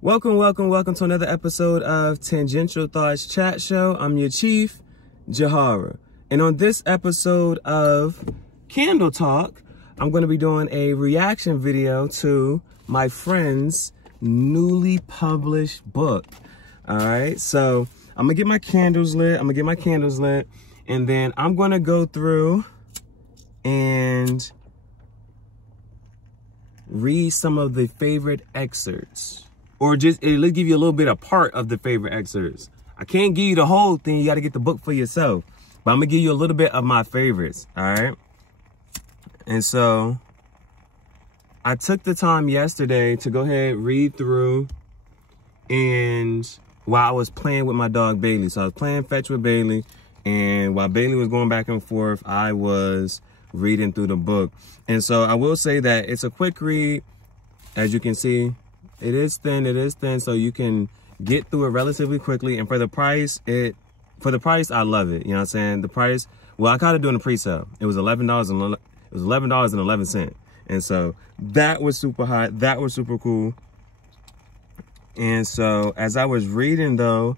Welcome to another episode of Tangential Thoughts Chat Show. I'm your chief, Jahara. And on this episode of Candle Talk, I'm going to be doing a reaction video to my friend's newly published book. All right, so I'm going to get my candles lit. And then I'm going to go through and read some of the favorite excerpts. Or just, it'll give you a little bit of part of the favorite excerpts. I can't give you the whole thing. You got to get the book for yourself. But I'm going to give you a little bit of my favorites. All right. And so I took the time yesterday to go ahead, read through. And while I was playing with my dog, Bailey. So I was playing fetch with Bailey. And while Bailey was going back and forth, I was reading through the book. And so I will say that it's a quick read. As you can see, it is thin, so you can get through it relatively quickly. And for the price, I love it. You know what I'm saying? The price, well, I caught it doing a pre-sale. It was $11.11. And so that was super hot. That was super cool. And so as I was reading though,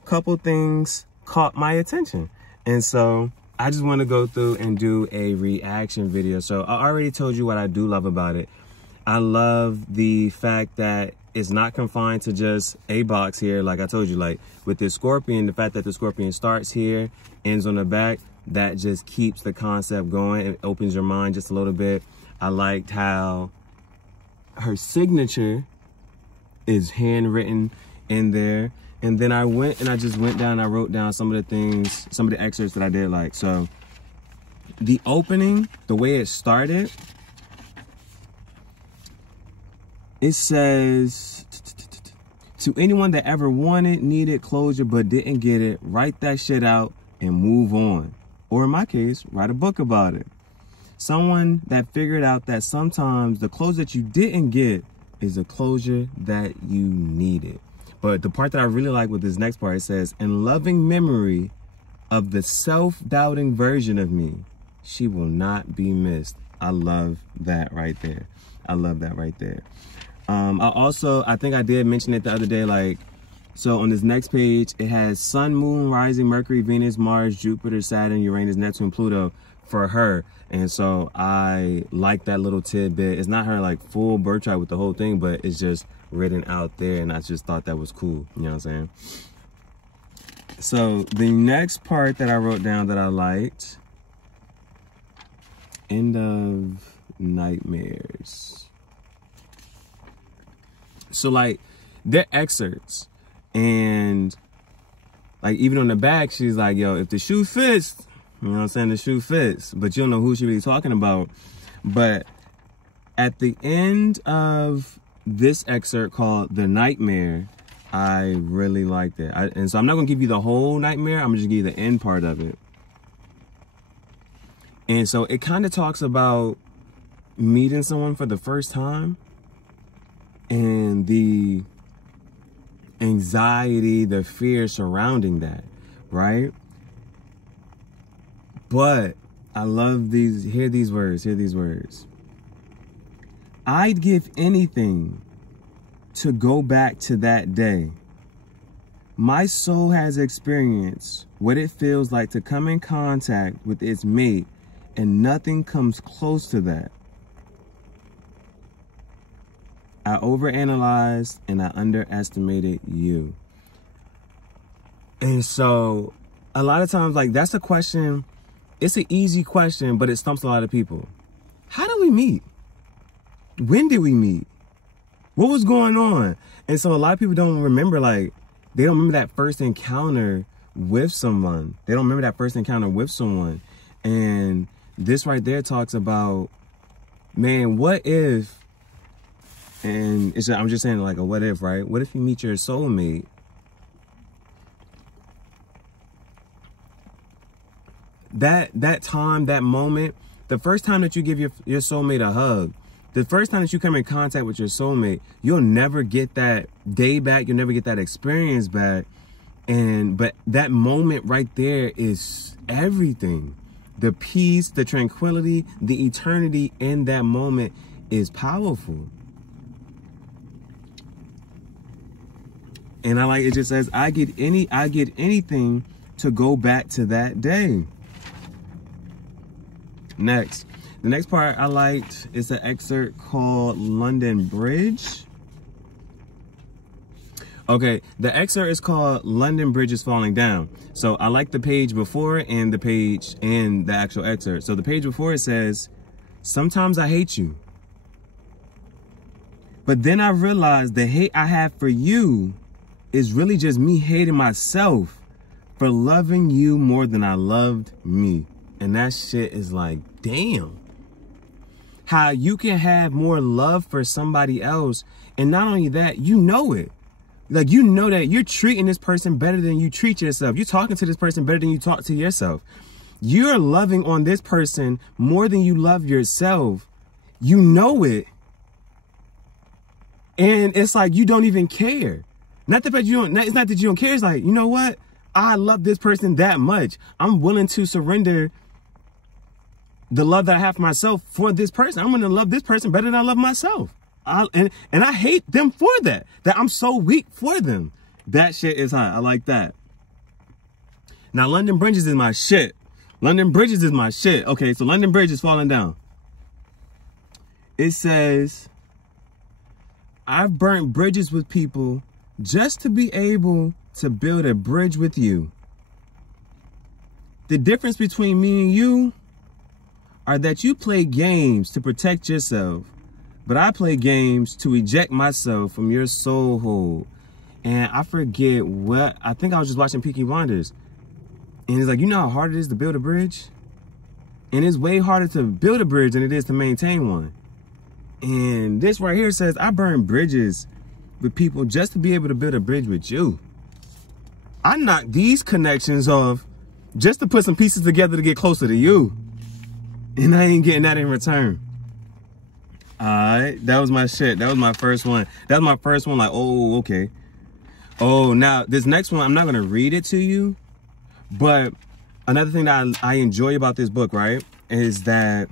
a couple things caught my attention. And so I just want to go through and do a reaction video. So I already told you what I do love about it. I love the fact that it's not confined to just a box here. Like I told you, like with this scorpion, the fact that the scorpion starts here, ends on the back, that just keeps the concept going. It opens your mind just a little bit. I liked how her signature is handwritten in there. And then I went and I just went down, I wrote down some of the things, some of the excerpts that I did like. So the opening, the way it started, it says, to anyone that ever wanted, needed closure, but didn't get it, write that shit out and move on. Or in my case, write a book about it. Someone that figured out that sometimes the closure that you didn't get is the closure that you needed. But the part that I really like with this next part, it says, in loving memory of the self-doubting version of me, she will not be missed. I love that right there. I think I did mention it the other day, like, so on this next page, it has Sun, Moon, Rising, Mercury, Venus, Mars, Jupiter, Saturn, Uranus, Neptune, Pluto for her. And so I like that little tidbit. It's not her like full birth chart with the whole thing, but it's just written out there. And I just thought that was cool. You know what I'm saying? So the next part that I wrote down that I liked, end of nightmares. So like they're excerpts, and like even on the back, she's like, yo, if the shoe fits, you know what I'm saying? The shoe fits, but you don't know who she's really talking about. But at the end of this excerpt called The Nightmare, I really liked it. And so I'm not going to give you the whole nightmare. I'm just going to give you the end part of it. And so it kind of talks about meeting someone for the first time and the anxiety, the fear surrounding that, right? But I love these, hear these words. I'd give anything to go back to that day. My soul has experienced what it feels like to come in contact with its mate, and nothing comes close to that. I overanalyzed and I underestimated you. And so a lot of times, like, that's a question. It's an easy question, but it stumps a lot of people. How did we meet? When did we meet? What was going on? And so a lot of people don't remember, like, they don't remember that first encounter with someone. And this right there talks about, man, what if, and I'm just saying like a what if, right? What if you meet your soulmate? That time, that moment, the first time that you give your soulmate a hug, the first time that you come in contact with your soulmate, you'll never get that day back. You'll never get that experience back. But that moment right there is everything. The peace, the tranquility, the eternity in that moment is powerful. And I like, it just says, I get anything to go back to that day. Next. The next part I liked is an excerpt called London Bridge. Okay, the excerpt is called London Bridge is Falling Down. So I like the page before and the page and the actual excerpt. So the page before it says, sometimes I hate you. But then I realized the hate I have for you is really just me hating myself for loving you more than I loved me. And that shit is like, damn. How you can have more love for somebody else. And not only that, you know it. Like, you know that you're treating this person better than you treat yourself. You're talking to this person better than you talk to yourself. You're loving on this person more than you love yourself. You know it. And it's like, you don't even care. Not the fact you don't, it's not that you don't care. It's like, you know what? I love this person that much. I'm willing to surrender the love that I have for myself for this person. I'm going to love this person better than I love myself. And I hate them for that I'm so weak for them. That shit is hot. I like that. Now, London Bridges is my shit. London Bridges is my shit. Okay, so London Bridge is falling down. It says, I've burnt bridges with people just to be able to build a bridge with you. The difference between me and you are that you play games to protect yourself, but I play games to eject myself from your soul hole. And I forget what, I think I was just watching Peaky Blinders. And it's like, you know how hard it is to build a bridge? And it's way harder to build a bridge than it is to maintain one. And this right here says, I burn bridges with people just to be able to build a bridge with you. I knock these connections off just to put some pieces together to get closer to you. And I ain't getting that in return. Alright, that was my shit. That was my first one. That was my first one, like, oh, okay. Oh, now, this next one, I'm not going to read it to you. But another thing that I enjoy about this book, right, is that,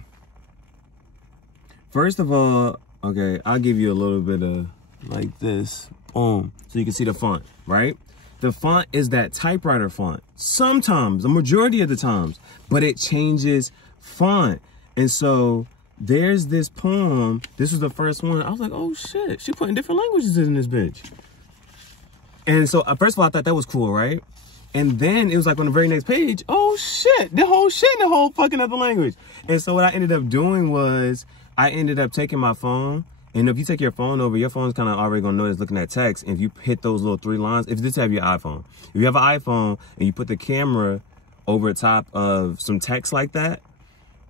first of all, okay, I'll give you a little bit of, like this, so you can see the font, right? The font is that typewriter font. Sometimes, the majority of the times, but it changes font. And so there's this poem. This was the first one. I was like, oh shit, she putting different languages in this bitch. And so first of all, I thought that was cool, right? And then it was like on the very next page, oh shit, the whole shit in the whole fucking other language. And so what I ended up doing was I ended up taking my phone. And if you take your phone over, your phone's kind of already going to know it's looking at text. And if you hit those little 3 lines, if this have your iPhone, if you have an iPhone and you put the camera over top of some text like that,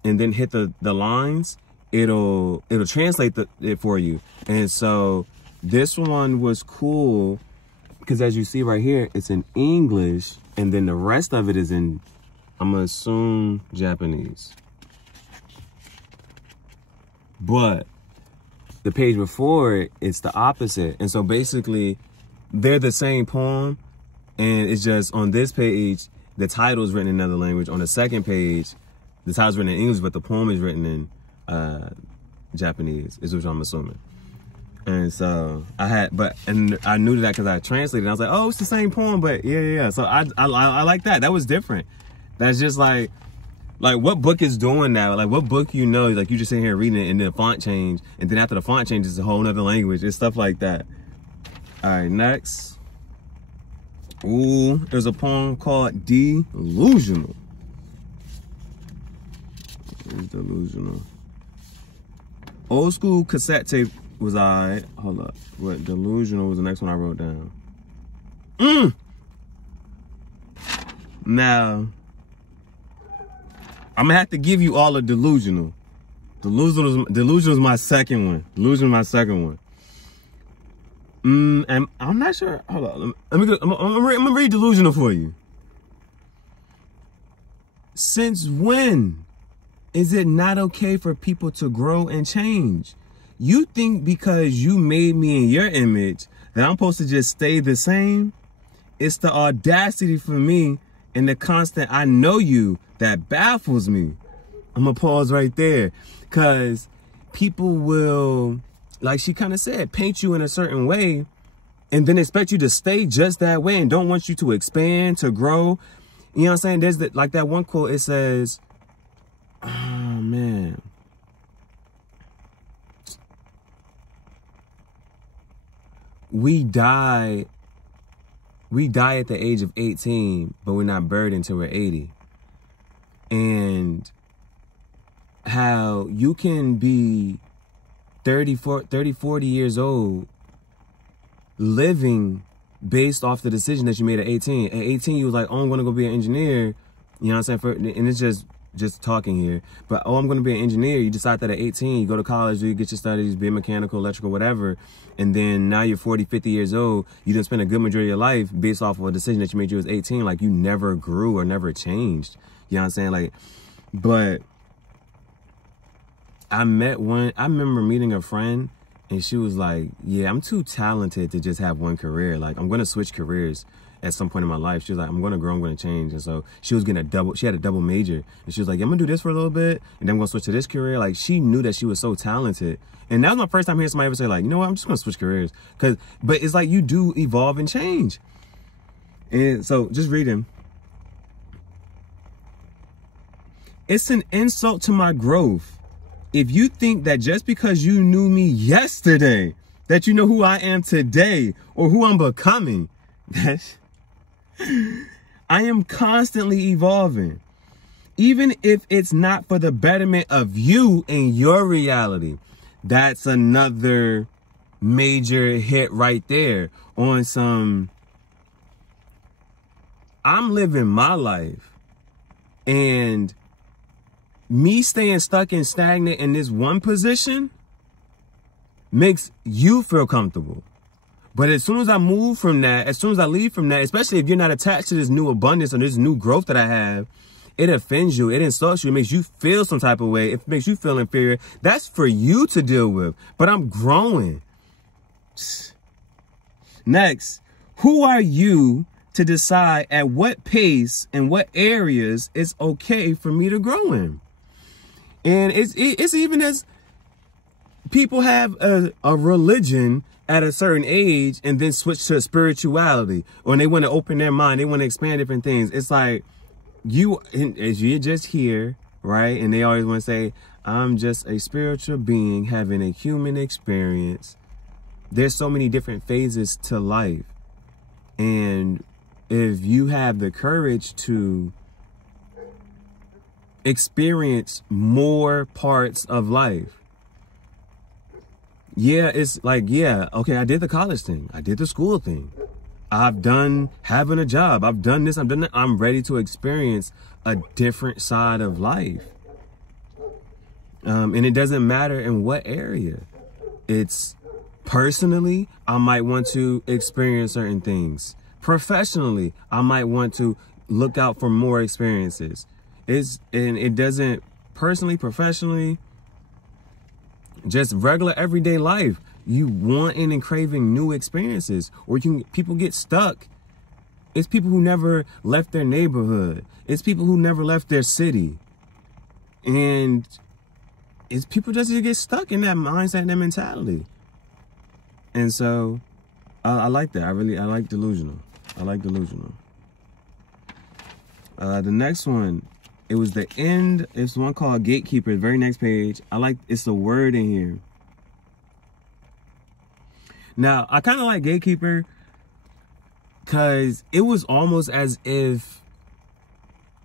and then hit the lines, it'll translate it for you. And so this one was cool because as you see right here, it's in English. And then the rest of it is in, I'm going to assume, Japanese. But the page before it, it's the opposite. And so basically, they're the same poem. And it's just on this page, the title is written in another language. On the second page, the title's written in English, but the poem is written in Japanese, is what I'm assuming. And so and I knew that because I translated. I was like, oh, it's the same poem, but yeah. So I like that. That was different. That's just like what book is doing that? Like what book, you know, like you just sitting here reading it and then the font change. And then after the font change, it's a whole nother language. It's stuff like that. All right, next. Ooh, there's a poem called Delusional. It's delusional. Old school cassette tape was alright. Hold up. What? Delusional was the next one I wrote down. Now, I'm gonna have to give you all a delusional. Delusional is my second one. Delusional is my second one. And I'm not sure. Hold on. I'm gonna read delusional for you. Since when is it not okay for people to grow and change? You think because you made me in your image that I'm supposed to just stay the same? It's the audacity for me and the constant I know you that baffles me. I'm gonna pause right there because people will, like she kind of said, paint you in a certain way and then expect you to stay just that way and don't want you to expand, to grow. You know what I'm saying? There's like that one quote, it says, oh man. We die at the age of 18, but we're not buried until we're 80. And how you can be 30, 40 years old living based off the decision that you made at 18. At 18, you was like, oh, I'm going to go be an engineer. You know what I'm saying? And it's just talking here. But, oh, I'm going to be an engineer. You decide that at 18, you go to college, you get your studies, be mechanical, electrical, whatever. And then now you're 40, 50 years old. You didn't spend a good majority of your life based off of a decision that you made when you was 18. Like, you never grew or never changed. You know what I'm saying? Like, but I remember meeting a friend, and she was like, yeah, I'm too talented to just have one career. Like, I'm going to switch careers at some point in my life. She was like, I'm going to grow, I'm going to change. And so she was getting she had a double major. And she was like, yeah, I'm going to do this for a little bit, and then I'm going to switch to this career. Like, she knew that she was so talented. And that was my first time hearing somebody ever say, like, you know what, I'm just going to switch careers. But it's like, you do evolve and change. And so, just reading. It's an insult to my growth if you think that just because you knew me yesterday, that you know who I am today or who I'm becoming. I am constantly evolving, even if it's not for the betterment of you and your reality. That's another major hit right there on some, I'm living my life, and me staying stuck and stagnant in this one position makes you feel comfortable. But as soon as I move from that, as soon as I leave from that, especially if you're not attached to this new abundance or this new growth that I have, it offends you, it insults you, it makes you feel some type of way, it makes you feel inferior. That's for you to deal with. But I'm growing. Next, who are you to decide at what pace and what areas it's okay for me to grow in? And it's even as people have a religion at a certain age and then switch to spirituality, or they want to open their mind, they want to expand different things. It's like you're just here, right? And they always want to say, I'm just a spiritual being having a human experience. There's so many different phases to life. And if you have the courage to experience more parts of life, yeah, it's like, yeah, okay, I did the college thing, I did the school thing, I've done having a job, I've done this, I've done that. I'm ready to experience a different side of life. And it doesn't matter in what area. It's personally, I might want to experience certain things. Professionally, I might want to look out for more experiences. And it doesn't, personally, professionally, just regular everyday life, you wanting and craving new experiences, or people get stuck. It's people who never left their neighborhood. It's people who never left their city. And it's people just get stuck in that mindset and that mentality. And so I like that. I like delusional. I like delusional. The next one, it was the end. It's one called Gatekeeper, the very next page. It's a word in here. Now, I kind of like Gatekeeper because it was almost as if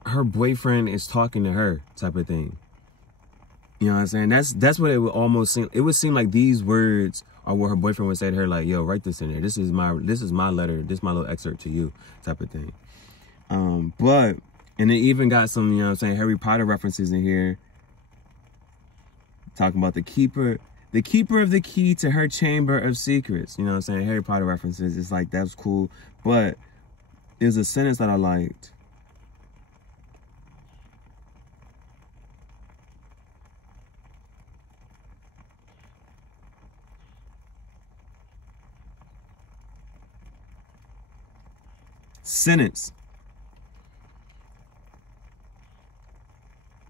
her boyfriend is talking to her type of thing. You know what I'm saying? That's what it would almost seem. It would seem like these words are what her boyfriend would say to her, like, yo, write this in there. This is my letter. This is my little excerpt to you type of thing. And it even got some, you know what I'm saying, Harry Potter references in here. Talking about the keeper of the key to her chamber of secrets. You know what I'm saying? Harry Potter references. It's like, that's cool. But there's a sentence that I liked. Sentence.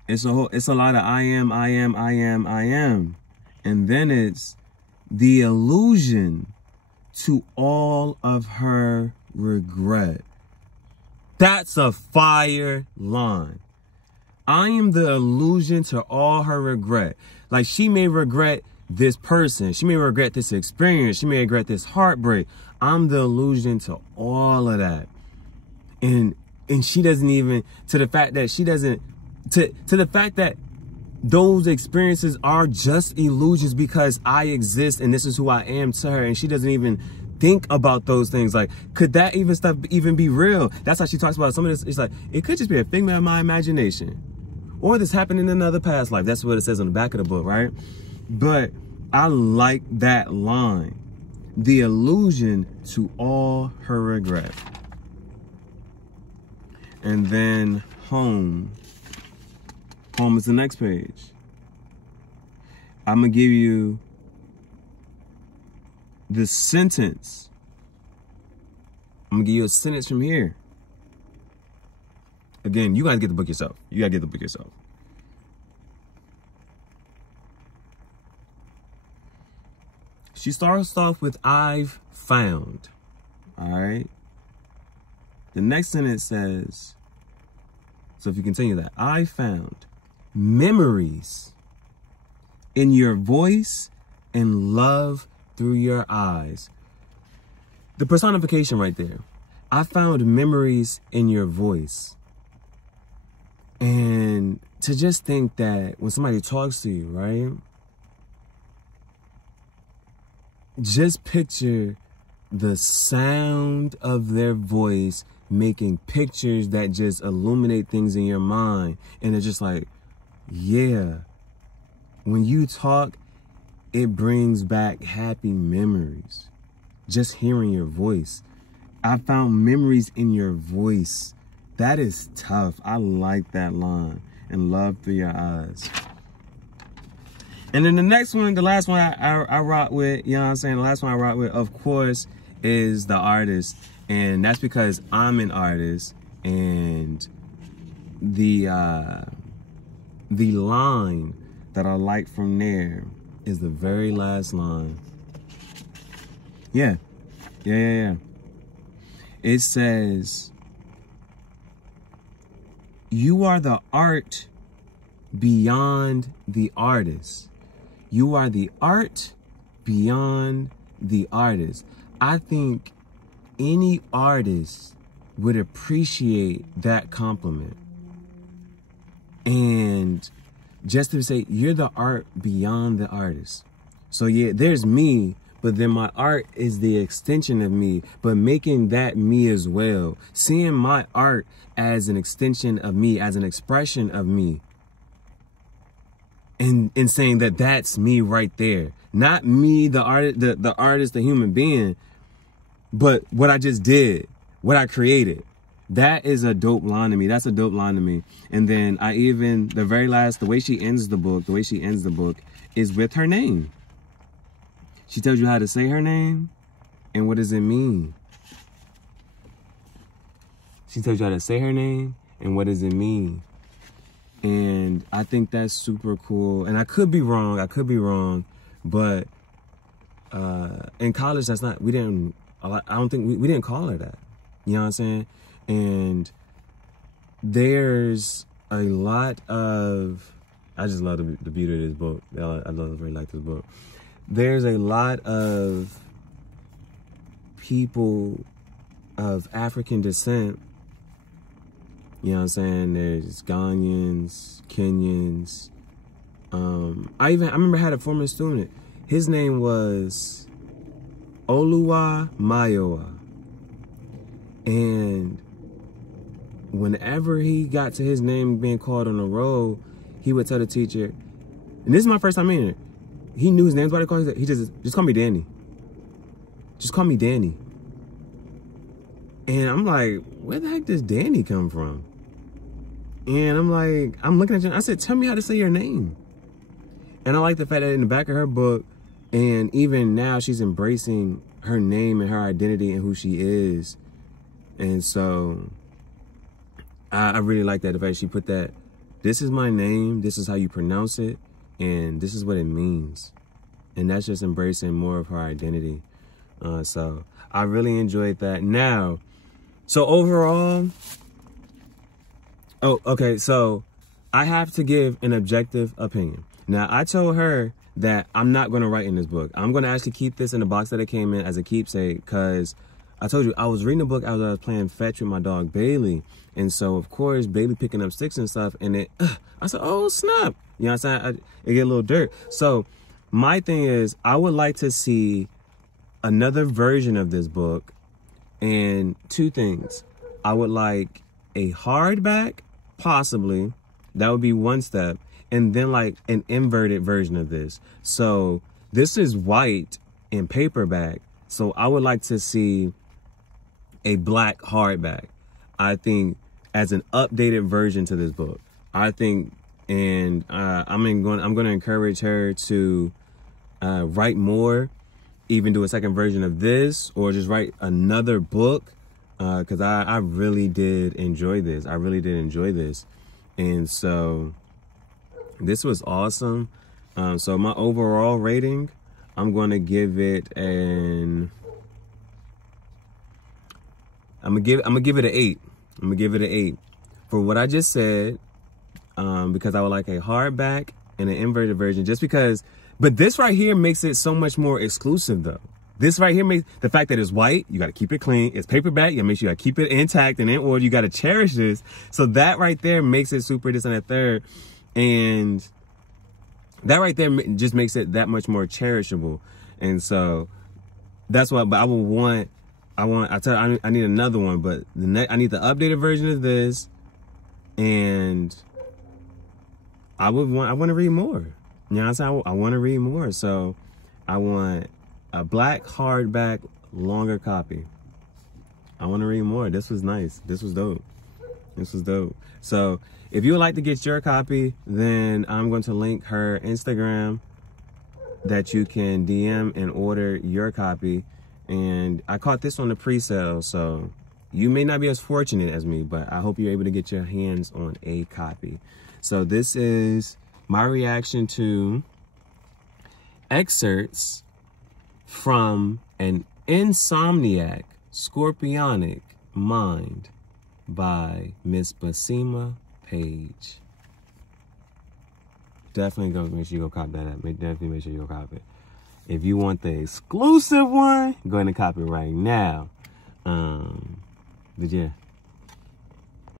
It's a lot of I am. And then it's the illusion to all of her regret. That's a fire line. I am the illusion to all her regret. Like, she may regret this person. She may regret this experience. She may regret this heartbreak. I'm the illusion to all of that. And she doesn't even, to the fact that she doesn't, to the fact that those experiences are just illusions because I exist and this is who I am to her. And she doesn't even think about those things. Like, could that stuff even be real? That's how she talks about some of this. It's like, it could just be a figment of my imagination. Or this happened in another past life. That's what it says on the back of the book, right? But I like that line. The illusion to all her regret. And then home. Home is the next page. I'm going to give you the sentence. I'm going to give you a sentence from here. Again, you got to get the book yourself. You got to get the book yourself. She starts off with, I've found. All right. The next sentence says, so if you continue that, I found memories in your voice and love through your eyes. The personification right there. I found memories in your voice. And to just think that when somebody talks to you, right? Just picture the sound of their voice making pictures that just illuminate things in your mind. And it's just like, yeah, when you talk, it brings back happy memories. Just hearing your voice. I found memories in your voice. That is tough. I like that line. And love through your eyes. And then the next one, the last one I rock with, you know what I'm saying? The last one I rock with, of course, is the artist. And that's because I'm an artist. And the line that I like from there is the very last line. Yeah. It says, you are the art beyond the artist. You are the art beyond the artist. I think any artist would appreciate that compliment. And just to say, you're the art beyond the artist. So yeah, there's me, but then my art is the extension of me, but making that me as well. Seeing my art as an extension of me, as an expression of me. And saying that that's me right there. Not me, the artist, the artist, the human being, but what I just did, what I created. That is a dope line to me. That's a dope line to me. And then I even, the very last, the way she ends the book is with her name. She tells you how to say her name and what does it mean. She tells you how to say her name and what does it mean. And I think that's super cool. And I could be wrong, but in college, that's not, I don't think, we didn't call her that. You know what I'm saying? And there's a lot of, I just love the beauty of this book. I really like this book. There's a lot of people of African descent. You know what I'm saying? There's Ghanaians, Kenyans. I remember I had a former student. His name was Oluwa Mayowa. And whenever he got to his name being called on the road, he would tell the teacher, and this is my first time in it, he knew his name, what he called it. He just call me Danny. Just call me Danny. And I'm like, where the heck does Danny come from? And I'm like, I'm looking at you, I said, tell me how to say your name. And I like the fact that in the back of her book, and even now she's embracing her name and her identity and who she is. And so I really like that, the fact she put that, this is my name, this is how you pronounce it, and this is what it means. And that's just embracing more of her identity. So I really enjoyed that. Now, so overall, oh, okay, so I have to give an objective opinion. Now, I told her that I'm not going to write in this book. I'm going to actually keep this in the box that it came in as a keepsake, because I told you I was reading the book as I was playing fetch with my dog Bailey. And so, of course, Bailey picking up sticks and stuff, and I said, oh, snap. You know what I'm saying? It get a little dirt. So my thing is, I would like to see another version of this book, and two things. I would like a hardback, possibly. That would be one step. And then like an inverted version of this. So this is white in paperback. So I would like to see a black hardback, I think, as an updated version to this book. I think, and I'm going to encourage her to write more, even do a second version of this, or just write another book, because I really did enjoy this. I really did enjoy this. And so this was awesome. So my overall rating, I'm going to give it an, I'm gonna give it an 8. I'm gonna give it an 8 for what I just said, because I would like a hardback and an inverted version, just because. But this right here makes it so much more exclusive, though. This right here makes the fact that it's white, you got to keep it clean. It's paperback, you got to make sure you got to keep it intact and in order. You got to cherish this. So that right there makes it super this and a third, and that right there just makes it that much more cherishable. And so that's what. But I would want. I need another one, but I need the updated version of this, and I want to read more. You know what I'm saying? I want to read more, so I want a black hardback longer copy. I want to read more. This was nice. This was dope. This was dope. So if you would like to get your copy, then I'm going to link her Instagram that you can DM and order your copy. And I caught this on the pre-sale, so you may not be as fortunate as me, but I hope you're able to get your hands on a copy. So this is my reaction to Excerpts from an Insomniac Scorpionic Mind by Miss Baseemah Paige. Definitely go make sure you go cop that up. Definitely make sure you go cop it. If you want the exclusive one, go ahead and copy it right now. But yeah.